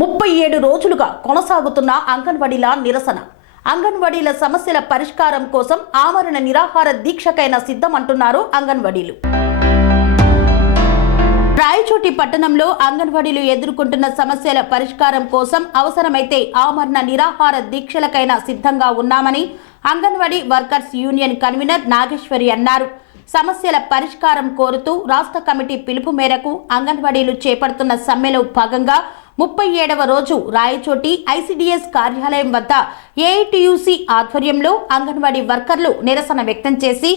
37 రోజులుగా కొనసాగుతున్న అంగన్వాడీల నిరసన. అంగన్వాడీల సమస్యల పరిష్కారం కోసం ఆమరణ నిరాహార దీక్షకైనా సిద్ధమంటున్నారు అంగన్వాడీలు. రాయచోటి పట్టణంలో అంగన్వాడీలు ఎదుర్కొంటున్న సమస్యల పరిష్కారం కోసం అవసరమైతే ఆమరణ నిరాహార దీక్షలకైనా సిద్ధంగా ఉన్నామని Anganwadi workers union convener Nageshwari అన్నారు. సమస్యల పరిష్కారం కోరుతూ రాష్ట్ర కమిటీ పిలుపు మేరకు అంగన్వాడీలు చేపడుతున్న సమ్మెలో భాగంగా 37వ రోజు రాయచోటి ఐసిడిఎస్ కార్యాలయం వద్ద ఏఐటియుసి ఆధ్వర్యంలో అంగన్వాడీ వర్కర్లు నిరసన వ్యక్తం చేసి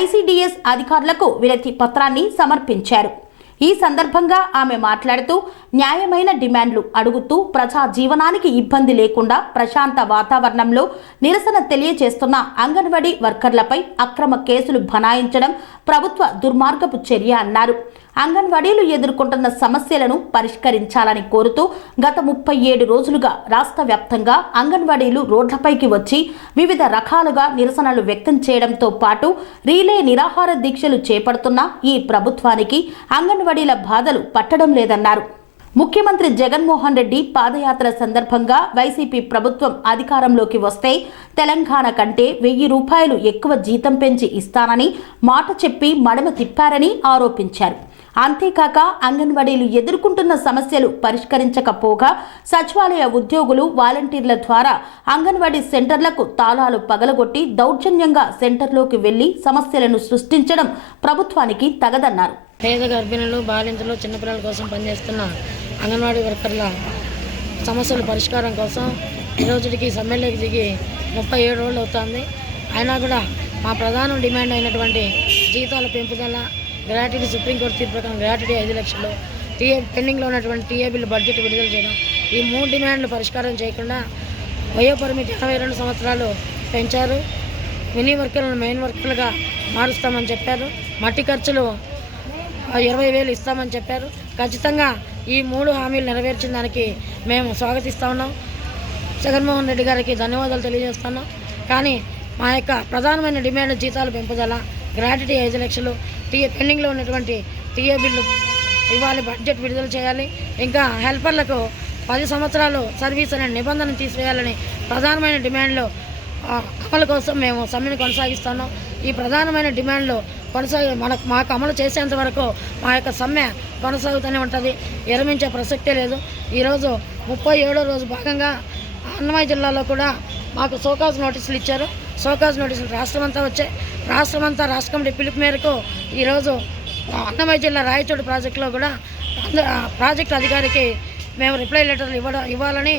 ఐసిడిఎస్ అధికారులకు వినతి పత్రాన్ని సమర్పించారు. ఈ సందర్భంగా ఆమె మాట్లాడుతూ న్యాయమైన డిమాండ్లు అడుగుతూ ప్రజా జీవనానికి ఇబ్బంది లేకుండా ప్రశాంత వాతావరణంలో నిరసన తెలియజేస్తున్న అంగన్వాడీ వర్కర్లపై అక్రమ కేసులు బనాయించడం ప్రభుత్వ దుర్మార్గపు చర్య అన్నారు. అంగన్వాడీలు ఎదుర్కొంటున్న సమస్యలను పరిష్కరించాలని కోరుతూ గత 37 రోజులుగా రాష్ట్ర వ్యాప్తంగా అంగన్వాడీలు రోడ్లపైకి వచ్చి వివిధ రకాలుగా నిరసనలు వ్యక్తం చేయడంతో పాటు రీలే నిరాహార దీక్షలు చేపడుతున్న ఈ ప్రభుత్వానికి అంగన్వాడీల బాధలు పట్టడం లేదన్నారు. ముఖ్యమంత్రి జగన్మోహన్ రెడ్డి పాదయాత్ర సందర్భంగా వైసీపీ ప్రభుత్వం అధికారంలోకి వస్తే తెలంగాణ కంటే 1000 రూపాయలు ఎక్కువ జీతం పెంచి ఇస్తానని మాట చెప్పి మడమ తిప్పారని ఆరోపించారు. అంతేకాక అంగన్వాడీలు ఎదుర్కొంటున్న సమస్యలు పరిష్కరించకపోగా సచివాలయ ఉద్యోగులు వాలంటీర్ల ద్వారా అంగన్వాడీ సెంటర్లకు తాళాలు పగలగొట్టి దౌర్జన్యంగా సెంటర్లోకి వెళ్లి సమస్యలను సృష్టించడం ప్రభుత్వానికి తగదన్నారు. పేద గర్భిణులు, బాలింతలు, చిన్నపిల్లల కోసం పనిచేస్తున్న అంగన్వాడీ వర్కర్ల సమస్యల పరిష్కారం కోసం ఈ రోజుకి సమ్మెలోకి దిగి 37 రోజులు అవుతుంది. అయినా కూడా మా ప్రధాన డిమాండ్ అయినటువంటి జీతాల పెంపుదల, గ్రాట్యుటీ, సుప్రీంకోర్టు తీర్పు ప్రకారం గ్రాట్యుటీ 5 లక్షలు, పెండింగ్లో ఉన్నటువంటి టీఏ బిల్లు బడ్జెట్ విడుదల చేయడం, ఈ 3 డిమాండ్లు పరిష్కారం చేయకుండా వయోపరిమితి 82 సంవత్సరాలు పెంచారు. మినీ వర్కర్లను మెయిన్ వర్కర్లుగా మారుస్తామని చెప్పారు. మట్టి ఖర్చులు 20,000 ఇస్తామని చెప్పారు. ఖచ్చితంగా ఈ 3 హామీలు నెరవేర్చిన దానికి మేము స్వాగతిస్తూ ఉన్నాం. జగన్మోహన్ రెడ్డి గారికి ధన్యవాదాలు తెలియజేస్తున్నాం. కానీ మా యొక్క ప్రధానమైన డిమాండ్ జీతాల పెంపుదల, గ్రాట్యుటీ 5 లక్షలు, పెండింగ్లో ఉన్నటువంటి టీఏ బిల్లు ఇవ్వాలి, బడ్జెట్ విడుదల చేయాలి. ఇంకా హెల్పర్లకు 10 సంవత్సరాలు సర్వీస్ అనే నిబంధన తీసివేయాలని ప్రధానమైన డిమాండ్లు అమలు కోసం మేము సమ్మెను కొనసాగిస్తున్నాం. ఈ ప్రధానమైన డిమాండ్లు మాకు అమలు చేసేంత వరకు మా యొక్క సమ్మె కొనసాగుతూనే ఉంటుంది. విరమించే ప్రసక్తే లేదు. ఈరోజు 37వ రోజు భాగంగా అన్నమయ్య జిల్లాలో కూడా మాకు సోకాజ్ నోటీసులు ఇచ్చారు. సోకాజ్ నోటీసులు రాష్ట్రమంతా వచ్చాయి. రాష్ట్ర కమిటీ పిలుపు మేరకు ఈరోజు అన్నమయ్య జిల్లా రాయచోటి ప్రాజెక్టులో కూడా ప్రాజెక్టు అధికారికి మేము రిప్లై లెటర్లు ఇవ్వాలని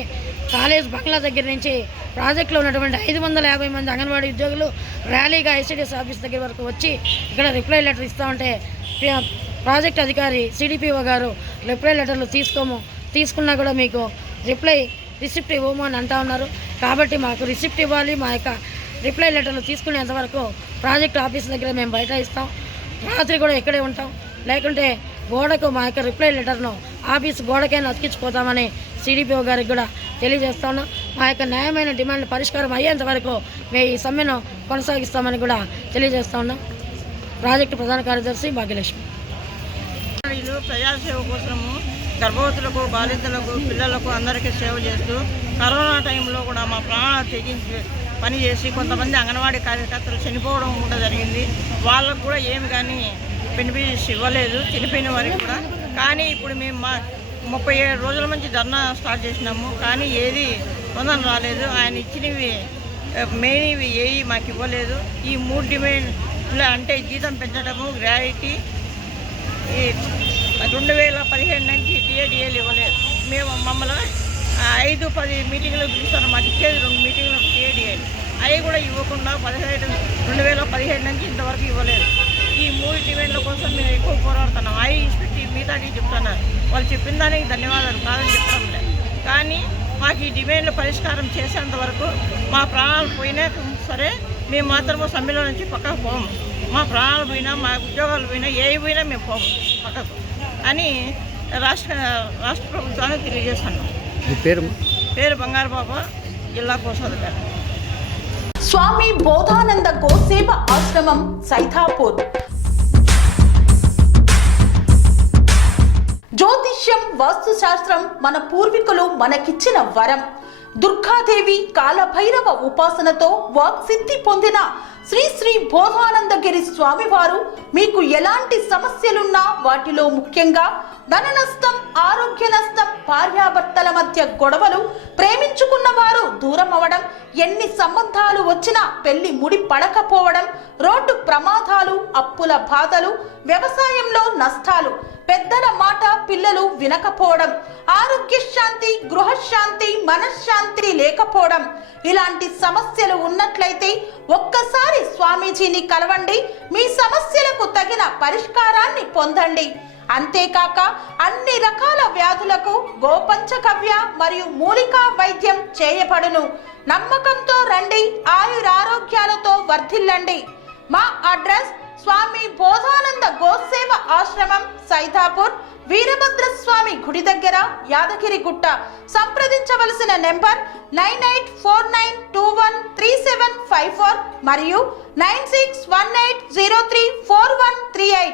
కాలేజ్ బంగ్లా దగ్గర నుంచి ప్రాజెక్టులో ఉన్నటువంటి 550 మంది అంగన్వాడీ ఉద్యోగులు ర్యాలీగా ఐసిడిఎస్ ఆఫీస్ దగ్గర వరకు వచ్చి ఇక్కడ రిప్లై లెటర్ ఇస్తామంటే ప్రాజెక్ట్ అధికారి సిడిపిఓ గారు రిప్లై లెటర్లు తీసుకున్నా కూడా మీకు రిసిప్ట్ ఇవ్వము అని అంటా ఉన్నారు. కాబట్టి మాకు రిసిప్ట్ ఇవ్వాలి. మా యొక్క రిప్లై లెటర్లు తీసుకునేంతవరకు ప్రాజెక్ట్ ఆఫీస్ దగ్గర మేము బైఠాయిస్తాం. రాత్రి కూడా ఇక్కడే ఉంటాం. లేకుంటే గోడకు మా యొక్క రిప్లై లెటర్ను ఆఫీస్ గోడకైనా అతికించుకోతామని సిడిపిఓ గారికి కూడా తెలియజేస్తా ఉన్నాం. మా యొక్క న్యాయమైన డిమాండ్ పరిష్కారం అయ్యేంత వరకు మేము ఈ సమ్మెను కొనసాగిస్తామని కూడా తెలియజేస్తా ఉన్నాం. ప్రాజెక్టు ప్రధాన కార్యదర్శి భాగ్యలక్ష్మి. ప్రజాసేవ కోసము గర్భవతులకు, బాలింతలకు, పిల్లలకు అందరికీ సేవ చేస్తూ కరోనా టైంలో కూడా మా ప్రాణాలు తెగించి పనిచేసి కొంతమంది అంగన్వాడీ కార్యకర్తలు చనిపోవడం కూడా జరిగింది. వాళ్ళకు కూడా ఏమి కానీ బెనిఫిట్స్ ఇవ్వలేదు, చనిపోయిన వారికి కూడా. కానీ ఇప్పుడు మేము 37 రోజుల నుంచి ధర్నా స్టార్ట్ చేసినాము. కానీ ఏది స్పందన రాలేదు. ఆయన ఇచ్చినవి మెయిన్వి ఏవి మాకు ఇవ్వలేదు. ఈ 3 డిమాండ్లు అంటే జీతం పెంచడము, గ్రాట్యుటీ, 2017 నుంచి టీఏడిఏలు ఇవ్వలేదు. మేము మమ్మల్ని 5-10 మీటింగ్లకు పిలుస్తారు. మాకు ఇచ్చేది 2 మీటింగ్లకు టీఏడిఏలు. అవి కూడా ఇవ్వకుండా 2017 నుంచి ఇంతవరకు ఇవ్వలేదు. ఈ 3 డిమాండ్ల కోసం మేము ఎక్కువ పోరాడుతున్నాం. ఇన్స్పెక్ట్ మిగతా చెప్తున్నారు. వాళ్ళు చెప్పిన దానికి ధన్యవాదాలు కాదని చెప్పడం లేదు. కానీ మాకు ఈ డిమాండ్లు పరిష్కారం చేసేంత వరకు మా ప్రాణాలు పోయినా సరే మేము మాత్రము సమ్మెలో నుంచి పక్కకు పోము. మా ప్రాణాలు పోయినా, మా ఉద్యోగాలు పోయినా, ఏవి పోయినా మేము పోము పక్కకు అని రాష్ట్ర ప్రభుత్వానికి తెలియజేస్తున్నాం. పేరు బంగారు బాబా, జిల్లా కోశాధికారి. స్వామి బోధానంద గోసేవ ఆశ్రమం, సైథాపూర్. జ్యోతిష్యం, వాస్తుశాస్త్రం మన పూర్వీకులు మనకిచ్చిన వరం. దుర్గాదేవి, కాలభైరవ ఉపాసనతో వాక్సిద్ధి పొందిన శ్రీ శ్రీ బోధానందగిరి స్వామివారు మీకు ఎలాంటి సమస్యలున్నా, వాటిలో ముఖ్యంగా ధన నష్టం, ఆరోగ్య నష్టం, భార్యాభర్తల మధ్య గొడవలు, ప్రేమించుకున్న వారు దూరం అవడం, ఎన్ని సంబంధాలు వచ్చినా పెళ్లి ముడి పడకపోవడం, రోడ్డు ప్రమాదాలు, అప్పుల బాధలు, వ్యవసాయంలో నష్టాలు, పెద్దల మాట పిల్లలు వినకపోవడం, ఆరోగ్య శాంతి, గృహశాంతి, మనశ్శాంతి లేకపోవడం, ఇలాంటి సమస్యలు ఉన్నట్లయితే ఒక్కసారి స్వామీజీని కలవండి. మీ సమస్యలకు తగిన పరిష్కారాన్ని పొందండి. అంతేకాక అన్ని రకాల వ్యాధులకు గోపంచకవ్య మరియు మూలికా వైద్యం చేయబడును. నమ్మకంతో రండి, ఆయురారోగ్యాలతో వర్ధిల్లండి. మా అడ్రస్ స్వామి బోధానంద గోసేవ ఆశ్రమం, సైదాపూర్, వీరభద్రస్వామి గుడి దగ్గర, యాదగిరిగుట్ట. సంప్రదించవలసిన నెంబర్ 9849213754 మరియు 9618034138.